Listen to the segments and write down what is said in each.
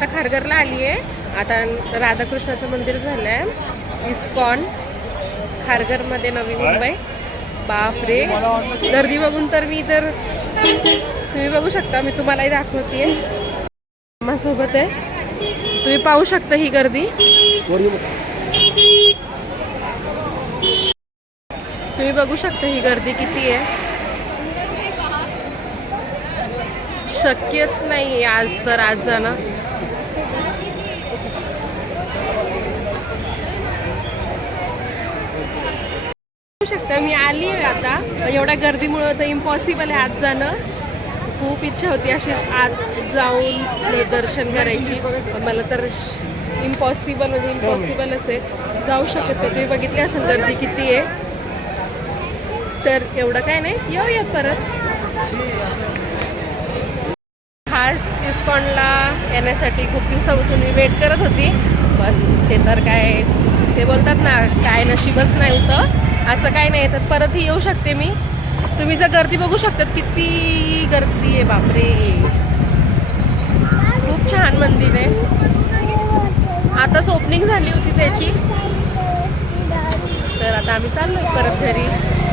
आता खारघरला आली आहे आता राधाकृष्णाचं मंदिर झालं आहे इस्कॉन. खारघरमध्ये नवी मुंबई. बापरे. गर्दी बघून तर मी तर तुम्ही बघू शकता मी तुम्हालाही दाखवते माझ्यासोबत आहे. तुम्ही पाहू शकता ही गर्दी. तुम्ही बघू शकता ही गर्दी किती आहे. शक्यच नाही आज तर आज जाणं. शकता. मी आली आहे आता. एवढ्या गर्दीमुळं तर इम्पॉसिबल आहे आज जाणं. खूप इच्छा होती अशी आत जाऊन दर्शन करायची. मला तर इम्पॉसिबल म्हणजे इम्पॉसिबलच आहे. जाऊ शकत नाही. तुम्ही बघितली असेल गर्दी किती आहे. तर एवढं काय नाही. येऊयात परत. खास इस्कॉनला येण्यासाठी खूप दिवसापासून मी वेट करत होती. पण ते तर काय ते बोलतात ना काय नशीबच नाही होतं असं काय नाही. तर परतही येऊ शकते मी. तुम्ही जर गर्दी बघू शकतात किती गर्दी आहे बापरे. खूप छान मंदिर आहे. आताच ओपनिंग झाली होती त्याची. तर आता आम्ही चाललो परत घरी.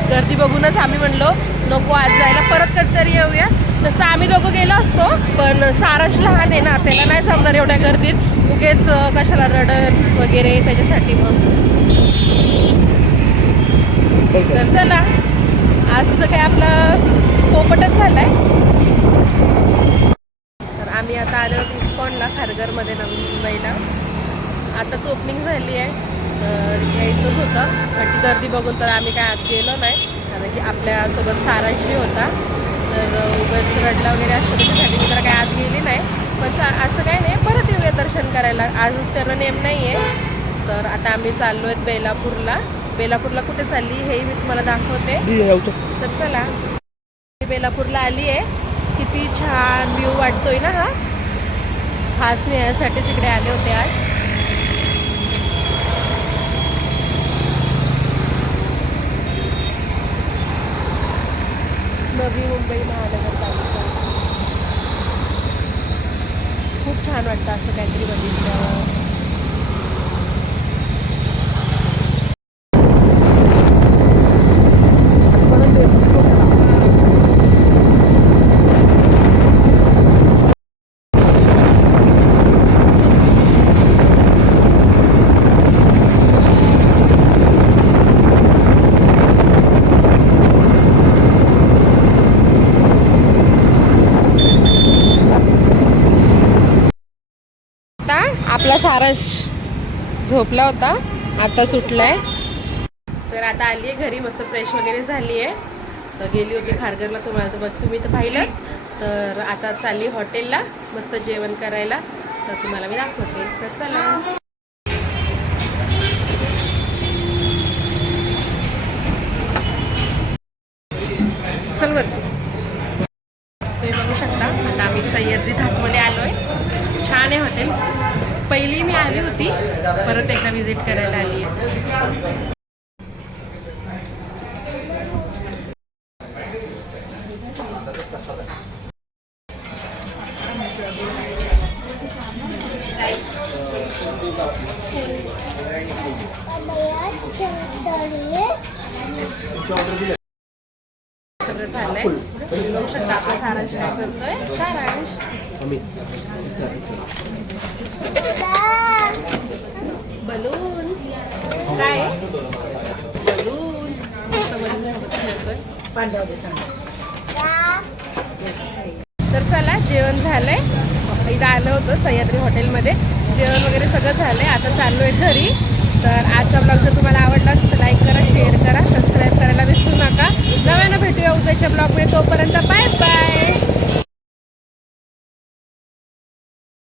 गर्दी बघूनच आम्ही म्हणलो नको आज जायला परत कधीतरी येऊया. तसं आम्ही दोघं गेलो असतो पण सारस लहान आहे ना त्याला नाही जमणार एवढ्या गर्दीत. उगेच कशाला रडण वगैरे त्याच्यासाठी मग. तर चला आजचं काय आपलं पोपटच झालंय. तर आम्ही आता आलो इस्कॉनला खारघरमध्ये नवी मुंबईला. आताच ओपनिंग झाली आहे. तर यायचंच होतं पण ती गर्दी बघून तर आम्ही काय आत गेलो नाही. कारण की आपल्यासोबत साराशी होता. तर उगाच रडला वगैरे असं त्याच्यासाठी मी तर काय आत गेली नाही. पण असं काही नाही. परत येऊया दर्शन करायला. आजच त्यानं नेम नाही आहे तर आता आम्ही चाललो आहेत बेलापूरला. बेलापूरला कुठे चालली हे मी तुम्हाला दाखवते. तर चला बेलापूरला आली आहे. किती छान व्ह्यू वाटतोय ना हा? खास नेण्यासाठी तिकडे आले होते आज. नवी मुंबई महानगरपालिका. खूप छान वाटतं असं काहीतरी बघितल्यावर आता आपला सारस झोपला होता आता सुटलाय. तर आता आली आहे घरी मस्त फ्रेश वगैरे झाली आहे तर गेली होती खारघरला तुम्हाला तर बघ तुम्ही तर पाहिलंच. तर आता चालली हॉटेलला मस्त जेवण करायला. तर तुम्हाला मी दाखवते. तर चला. चल बरं. तुम्ही बघू शकता आता आम्ही सह्याद्री घाटमध्ये आलो आहे छान आहे हॉटेल. पहिली मी आली होती परत एकदा विजिट करायला आली आहे. सगळं झालंय. बघू शकता आपला सारांश काय करतोय सारांश बलून काय बलून पांडव तर चला जेवण झालंय इथं आलं होतं सह्याद्री हॉटेलमध्ये जेवण वगैरे सगळं झालंय आता चाललो आहे घरी तोपर्यंत बाय बाय